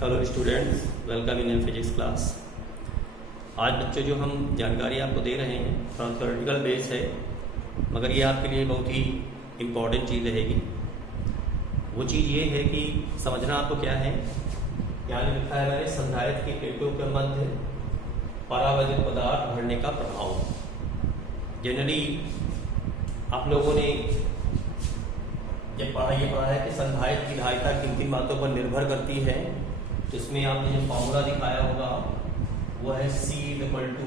Hello students, welcome in physics class. आज बच्चों जो हम जानकारी आपको दे रहे हैं थोड़ा थ्योरेटिकल बेस है, मगर ये आपके लिए बहुत ही इम्पोर्टेंट चीज़ रहेगी। वो चीज़ ये है कि समझना आपको क्या है। यहाँ लिखा है मैंने संधारित्र की प्लेटों के मध्य परावैद्युत पदार्थ भरने का प्रभाव। जनरली आप लोगों ने जब पढ़ा है कि संधारित्र की धारिता किन किन बातों पर निर्भर करती है, तो इसमें आपने जो फॉर्मूला दिखाया होगा वो है C=K∪A/T।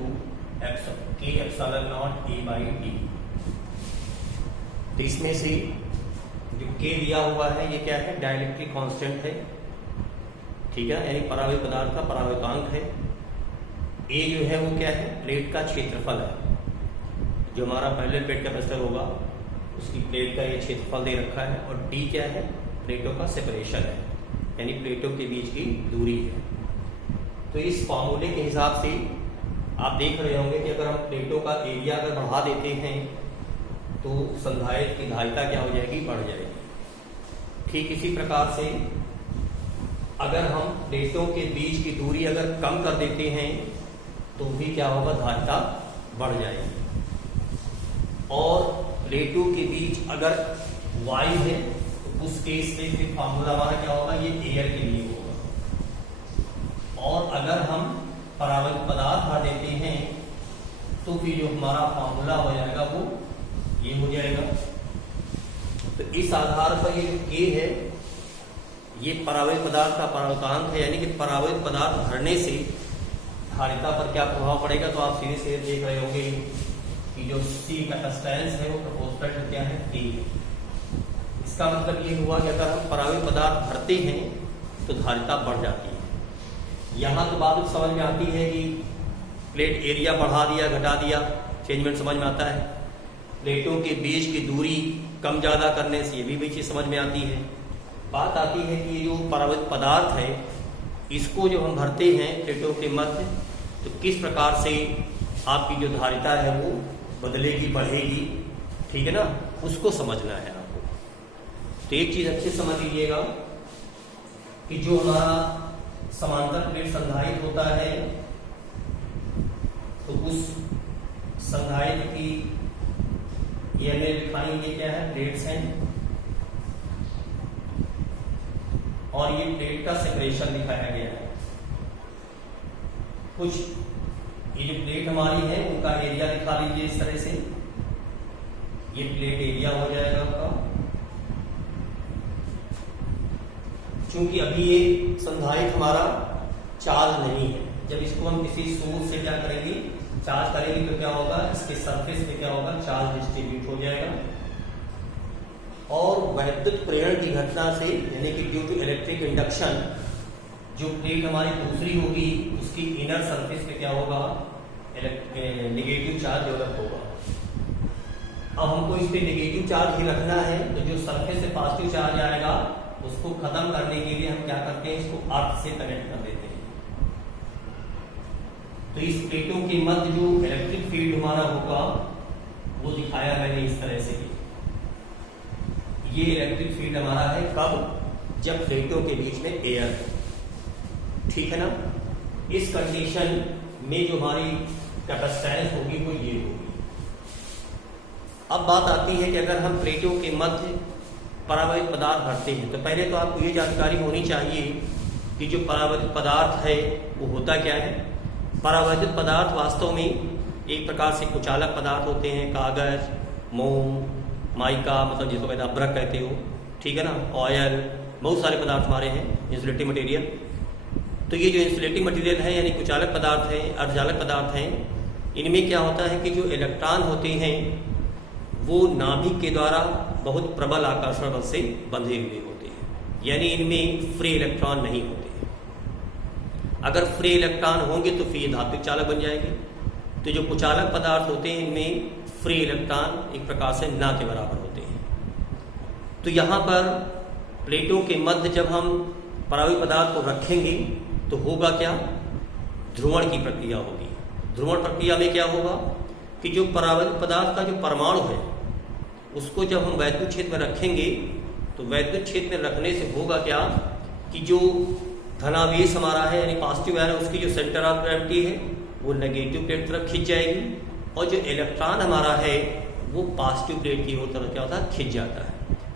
तो इसमें से जो K दिया हुआ है ये क्या है, डाइलेक्ट्रिक कांस्टेंट है, ठीक है, यानी परावैद्युत पदार्थ का परावैद्युतांक है। A जो है वो क्या है, प्लेट का क्षेत्रफल है। जो हमारा पहले प्लेट कैपेसिटर होगा उसकी प्लेट का ये क्षेत्रफल दे रखा है, और D क्या है, प्लेटों का सेपरेशन है, यानी प्लेटों के बीच की दूरी है। तो इस फॉर्मूले के हिसाब से आप देख रहे होंगे कि अगर हम प्लेटों का एरिया अगर बढ़ा देते हैं तो संधारित्र की धारिता क्या हो जाएगी, बढ़ जाएगी। ठीक इसी प्रकार से अगर हम प्लेटों के बीच की दूरी अगर कम कर देते हैं तो भी क्या होगा, धारिता बढ़ जाएगी। और प्लेटों के बीच अगर वायु है तो उस केस में फिर फार्मूला हमारा क्या होगा, ये एयर के लिए होगा। और अगर हम परावैद्युत पदार्थ भर देते हैं तो फिर जो हमारा फार्मूला हो जाएगा वो ये हो जाएगा। तो इस आधार पर ये जो K है ये परावैद्युत पदार्थ का परावैद्युतांक है, यानी कि परावैद्युत पदार्थ भरने से धारिता पर क्या प्रभाव पड़ेगा। तो आप सीधे सीधे देख रहे होंगे कि जो C कैपेसिटेंस है वो प्रोपोर्शनल टू क्या है, K। इसका मतलब ये हुआ कि अगर हम परावैद्युत पदार्थ भरते हैं तो धारिता बढ़ जाती है। यहाँ तो बात समझ में आती है कि प्लेट एरिया बढ़ा दिया घटा दिया, चेंजमेंट समझ में आता है। प्लेटों के बीच की दूरी कम ज़्यादा करने से ये भी चीज़ समझ में आती है। बात आती है कि ये जो परावैद्युत पदार्थ है इसको जो हम भरते हैं प्लेटों के मध्य, तो किस प्रकार से आपकी जो धारिता है वो बदलेगी, बढ़ेगी, ठीक है ना, उसको समझना है आपको। तो एक चीज अच्छे समझ लीजिएगा कि जो हमारा समांतर प्लेट संधारित्र होता है तो उस संधारित्र की ये हमें दिखाएंगे क्या है, प्लेट्स हैं, और ये प्लेट का सेपरेशन दिखाया गया है। कुछ ये जो प्लेट हमारी है उनका एरिया दिखा लीजिए इस तरह से। ये प्लेट एरिया हो जाएगा आपका। चूंकि अभी ये संधारित्र हमारा चार्ज नहीं है, जब इसको हम किसी सोर्स से क्या करेंगे, चार्ज करेंगे तो क्या होगा, इसके सरफेस पे क्या होगा, चार्ज डिस्ट्रीब्यूट हो जाएगा। और वैद्युत प्रेरण की घटना से, यानी कि ड्यू टू इलेक्ट्रिक इंडक्शन, जो प्लेट हमारी दूसरी होगी उसकी इनर सरफेस पे क्या होगा, नेगेटिव चार्ज डेवलप होगा। अब हमको इस पे नेगेटिव चार्ज ही रखना है, तो जो सरफेस से पॉजिटिव चार्ज आएगा उसको खत्म करने के लिए हम क्या करते हैं, इसको अर्थ से कनेक्ट कर देते हैं। तो इस प्लेटों के मध्य जो इलेक्ट्रिक फील्ड हमारा होगा वो दिखाया मैंने इस तरह से। ये इलेक्ट्रिक फील्ड हमारा है कब, जब प्लेटों के बीच में एयर है, ठीक है ना। इस कंडीशन में जो हमारी कैपेसिटेंस होगी वो ये होगी। अब बात आती है कि अगर हम प्लेटों के मध्य परावैद्युत पदार्थ भरते हैं तो पहले तो आपको ये जानकारी होनी चाहिए कि जो परावैद्युत पदार्थ है वो होता क्या है। परावैद्युत पदार्थ वास्तव में एक प्रकार से कुचालक पदार्थ होते हैं, कागज, मोम, माइका, मतलब जिसको कहते हैं अभ्रक कहते हो, ठीक है ना, ऑयल, बहुत सारे पदार्थ हमारे हैं, इंसुलेटिंग मटेरियल। तो ये जो इंसुलेटिंग मटेरियल है यानी कुचालक पदार्थ हैं, अर्धचालक पदार्थ हैं, इनमें क्या होता है कि जो इलेक्ट्रॉन होते हैं वो नाभिक के द्वारा बहुत प्रबल आकर्षण बल से बंधे हुए होते हैं, यानी इनमें फ्री इलेक्ट्रॉन नहीं होते। अगर फ्री इलेक्ट्रॉन होंगे तो फिर धात्विक चालक बन जाएंगे। तो जो कुचालक पदार्थ होते हैं इनमें फ्री इलेक्ट्रॉन एक प्रकार से ना के बराबर होते हैं। तो यहाँ पर प्लेटों के मध्य जब हम परावैद्युत पदार्थ को रखेंगे तो होगा क्या, ध्रुवण की प्रक्रिया होगी। ध्रुवण प्रक्रिया में क्या होगा कि जो परावैद्युत पदार्थ का जो परमाणु है उसको जब हम वैद्युत क्षेत्र में रखेंगे तो वैद्युत क्षेत्र में रखने से होगा क्या कि जो धनावेश हमारा है यानी पॉजिटिव आयन, उसकी जो सेंटर ऑफ ग्रेविटी है वो नेगेटिव प्लेट की तरफ खिंच जाएगी, और जो इलेक्ट्रॉन हमारा है वो पॉजिटिव प्लेट की ओर तरफ क्या होता है, खिंच जाता है।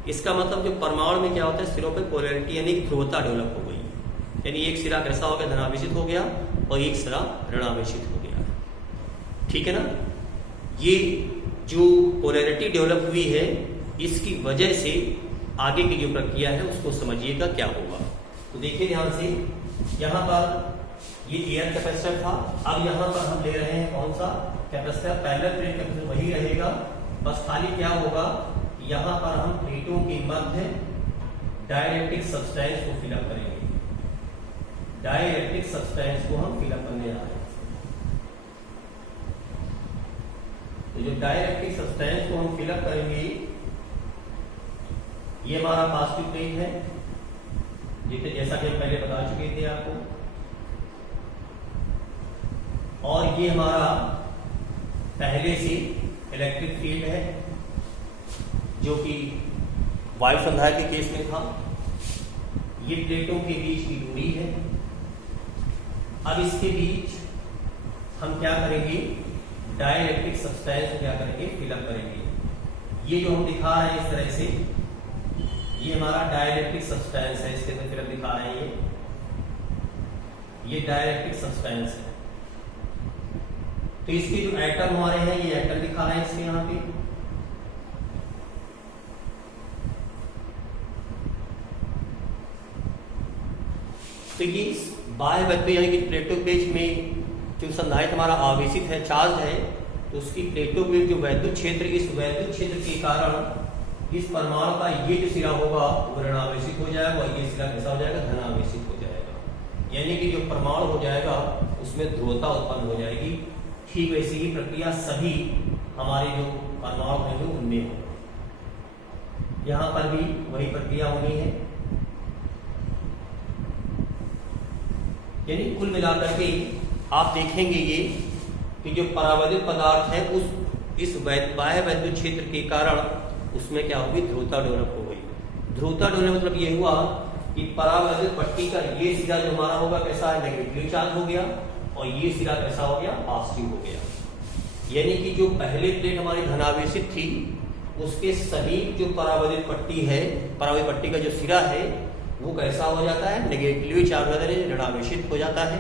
इसका मतलब जो परमाणु में क्या होता है, सिरों पे पोलैरिटी यानी ध्रुवता डेवलप हो गई, यानी एक सिरा कैसा हो गया, धनावेशित हो गया, और एक सिरा ऋणावेशित हो गया। ठीक है ना। ये जो पोलैरिटी डेवलप हुई है इसकी वजह से आगे की जो प्रक्रिया है उसको समझिएगा क्या होगा। तो देखिए ध्यान से, यहाँ पर ये एयर कैपेसिटर था, अब यहाँ पर हम ले रहे हैं कौन सा कैपेसिटर, पैरेलल प्लेट कैपेसिटर वही रहेगा, बस खाली क्या होगा, यहाँ पर हम प्लेटों के मध्य डाइलेक्ट्रिक सब्सटेंस को फिलअप करेंगे, डाइलेक्ट्रिक सब्सटेंस को हम फिलअप करने जा रहे हैं। तो जो डाइलेक्ट्रिक सब्सटेंस को हम फिलअप करेंगे, ये हमारा पॉजिटिव प्लेट है, जैसा कि हम पहले बता चुके थे आपको, और ये हमारा पहले से इलेक्ट्रिक फील्ड है जो कि वायु संधाय के केस में था। ये प्लेटों के बीच की दूरी है। अब इसके बीच हम क्या करेंगे, डाइलेक्ट्रिक सब्सटेंस को क्या करेंगे, फिलअप करेंगे। ये जो हम दिखा रहे हैं इस तरह से, ये हमारा डाइलेक्ट्रिक सब्सटेंस है, इसके अंदर फिलअप दिखा रहे हैं, ये डाइलेक्ट्रिक सब्सटेंस है। तो इसके जो एटम हमारे हैं, ये एटम दिखा रहे हैं इसके यहाँ पे, तो ये बाह्य वैद्युत यानी कि प्लेटों पेज में जो संधारित हमारा आवेशित है, चार्ज है, तो उसकी प्लेटों पे जो वैद्युत क्षेत्र, इस वैद्युत क्षेत्र के कारण इस परमाणु का ये जो सिरा होगा वो ऋणावेशित हो जाएगा, और ये सिरा कैसा हो जाएगा, धनावेशित हो जाएगा, यानी कि जो परमाणु हो जाएगा उसमें ध्रुवता उत्पन्न हो जाएगी। ठीक वैसी ही प्रक्रिया सभी हमारे जो परमाणु हैं उनमें हो, यहाँ पर भी वही प्रक्रिया होनी है। यानी कुल मिलाकर के आप देखेंगे ये कि जो परावैद्युत पदार्थ है इस बाह्य वैद्युत क्षेत्र के कारण उसमें क्या होगी, ध्रुवता डेवलप हो गई। ध्रुवता डेवलप मतलब ये हुआ कि परावैद्युत पट्टी का ये सिरा जो हमारा होगा कैसा है, नेगेटिव चार्ज हो गया, और ये सिरा कैसा हो गया, पॉजिटिव हो गया। यानी कि जो पहले प्लेट हमारी धनावेशित थी उसके समीप जो परावैद्युत पट्टी है, परावैद्युत पट्टी का जो सिरा है वो कैसा हो जाता है, नेगेटिवली चार्ज हो जाता है, ऋणावेशित हो जाता है।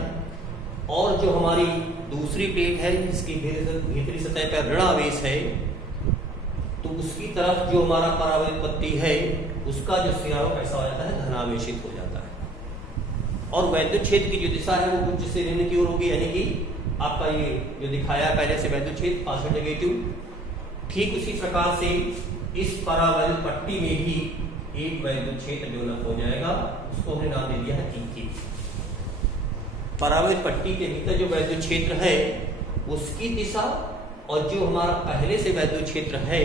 और जो हमारी दूसरी प्लेट है जिसकी भीतरी सतह पर ऋणावेश है, तो उसकी तरफ जो हमारा परावैद्युत पट्टी है उसका जो सिरा हो कैसा हो जाता है, धनावेशित हो जाता है। और वैद्युत क्षेत्र की जो दिशा है वो उच्च से निम्न की ओर होगी, यानी कि आपका ये जो दिखाया पहले से वैद्युत क्षेत्र पॉजिटिव नेगेटिव। ठीक उसी प्रकार से इस परावैद्युत पट्टी में भी एक वैद्युत क्षेत्र डेवलप हो जाएगा, उसको हमने नाम दे दिया है ई। परावैद्युत पट्टी के भीतर जो वैद्युत क्षेत्र है उसकी दिशा और जो हमारा पहले से वैद्युत क्षेत्र है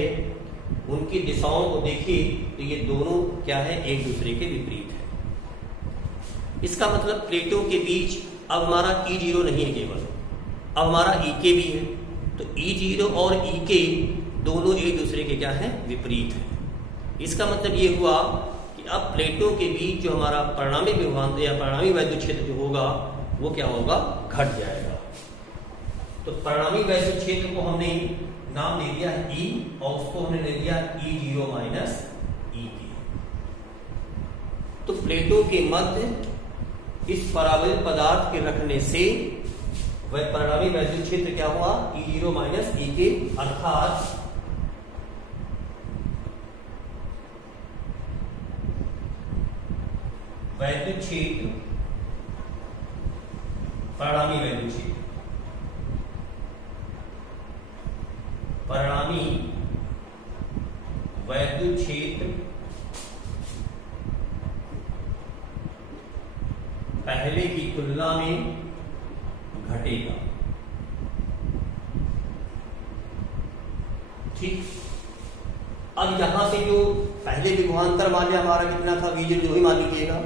उनकी दिशाओं को देखिए तो ये दोनों क्या है, एक दूसरे के विपरीत है। इसका मतलब प्लेटों के बीच अब हमारा E0 नहीं है केवल, अब हमारा EK भी है। तो E0 और EK दोनों एक दूसरे के क्या है, विपरीत है। इसका मतलब ये हुआ कि अब प्लेटों के बीच जो हमारा परिणामी विभवांतर या परिणामी वैद्युत क्षेत्र जो होगा वो क्या होगा, घट जाएगा। तो परिणामी वैद्युत क्षेत्र को हमने नाम दे दिया है E, और उसको हमने दे दिया E0 माइनस EK। तो प्लेटों के मध्य इस परावैद्युत पदार्थ के रखने से वह परिणामी वैद्युत क्षेत्र क्या हुआ, E0 माइनस EK, अर्थात वैद्युत क्षेत्र, परिणामी वैद्युत क्षेत्र, परिणामी वैद्युत क्षेत्र पहले की तुलना में घटेगा। ठीक, अब यहां से जो पहले विभवांतर मान लिया हमारा कितना था, V0 जो ही मान लीजिएगा।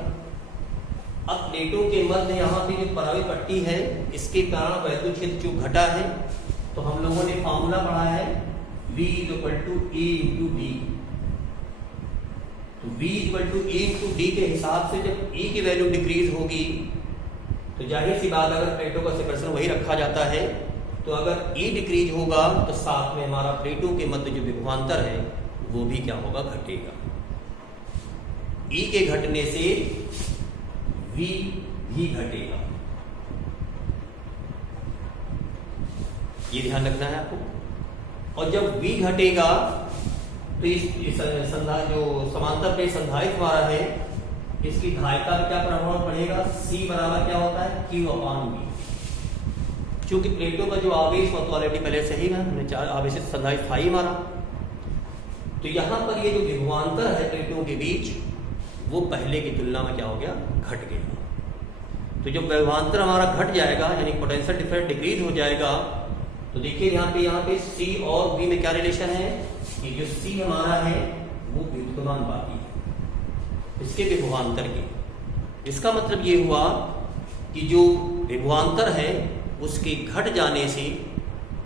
अब प्लेटों के मध्य यहाँ पे जो परावैद्युत पट्टी है इसके कारण वैद्युत क्षेत्र जो घटा है, तो हम लोगों ने फॉर्मूला पढ़ा है V = A × D। तो V equal to E into D के हिसाब से जब E की वैल्यू डिक्रीज होगी तो जाहिर सी बात, अगर प्लेटों का सेपरेशन वही रखा जाता है तो अगर E डिक्रीज होगा तो साथ में हमारा प्लेटों के मध्य जो विभवांतर है वो भी क्या होगा, घटेगा। E के घटने से V भी घटेगा, ये ध्यान रखना है आपको। और जब V घटेगा तो इस जो समांतर प्लेट संधारित्र हमारा है, इसकी धारिता पर क्या प्रभाव पड़ेगा, C बराबर क्या होता है, Q अपान V। क्योंकि प्लेटों का जो आवेश वो तो ऑलरेडी पहले से ही है, हमने 4 आवेशित संधारित्र था ही हमारा। तो यहाँ पर ये जो विभवांतर है प्लेटों के बीच वो पहले की तुलना में क्या हो गया, घट गया। तो जब विभवांतर हमारा घट जाएगा यानी पोटेंशियल डिफरेंस डिक्रीज हो जाएगा, तो देखिए यहाँ पे C और V में क्या रिलेशन है कि जो C हमारा है वो व्युत्क्रमानुपाती है इसके विभवांतर की। इसका मतलब ये हुआ कि जो विभवांतर है उसके घट जाने से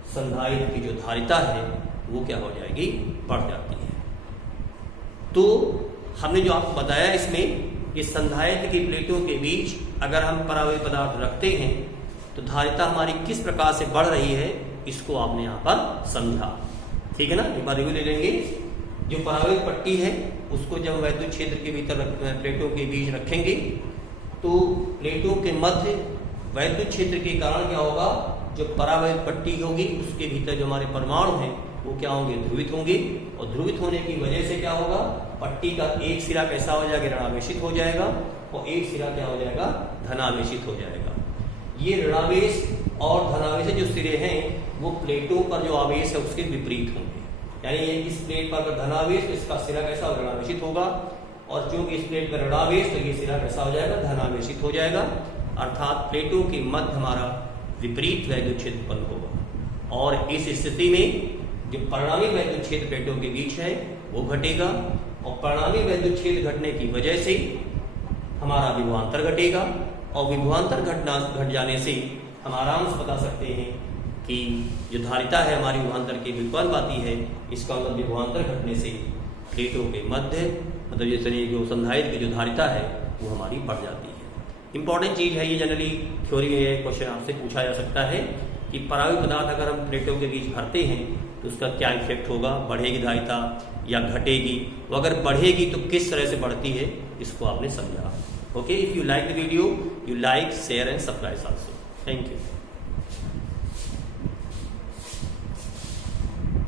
संधारित्र की जो धारिता है वो क्या हो जाएगी, बढ़ जाती है। तो हमने जो आपको बताया इसमें कि संधारित्र की प्लेटों के बीच अगर हम परावैत पदार्थ रखते हैं तो धारिता हमारी किस प्रकार से बढ़ रही है, इसको आपने यहाँ पर समझा। ठीक है ना, एक बार रिव्यू ले लेंगे। जो परावैत पट्टी है उसको जब वैद्युत क्षेत्र के भीतर प्लेटों के बीच रखेंगे तो प्लेटों के मध्य वैद्युत क्षेत्र के कारण क्या होगा, जो परावैत पट्टी होगी उसके भीतर जो हमारे परमाणु हैं वो क्या होंगे, ध्रुवित होंगे। और ध्रुवित होने की वजह से क्या होगा, पट्टी का एक सिरा कैसा हो जाएगा, ऋणावेशित हो जाएगा और एक सिरा क्या हो जाएगा, धनावेशित हो जाएगा। ये ऋणावेश और धनावेश जो सिरे हैं वो प्लेटों पर जो आवेश है उसके विपरीत होंगे। यानी इस प्लेट पर अगर धनावेश तो इसका सिरा कैसा होगा, ऋणावेशित होगा। और चूंकि इस प्लेट पर ऋणावेश तो ये सिरा कैसा हो जाएगा, धनावेशित हो जाएगा। अर्थात प्लेटों के मध्य हमारा विपरीत वैद्युत क्षेत्र उत्पन्न होगा। और इस स्थिति में जो परिणामी वैद्युत क्षेत्र प्लेटों के बीच है वो घटेगा और परिणामी वैद्युत क्षेत्र घटने की वजह से हमारा विभवांतर घटेगा। और विभवांतर घट जाने से हम आराम से बता सकते हैं कि जो धारिता है हमारी विभवांतर की व्युत्क्रमानुपाती है, इसका मतलब विभवांतर घटने से प्लेटों के मध्य मतलब जैसे जो संधारित्र की जो धारिता है वो हमारी बढ़ जाती है। इंपॉर्टेंट चीज है ये, जनरली थ्योरी में ये क्वेश्चन आपसे पूछा जा सकता है कि परावैत पदार्थ अगर हम प्लेटों के बीच भरते हैं तो उसका क्या इफेक्ट होगा, बढ़ेगी धारिता या घटेगी, वो अगर बढ़ेगी तो किस तरह से बढ़ती है, इसको आपने समझा। Okay, if you like the video, you like, share and subscribe also. Thank you.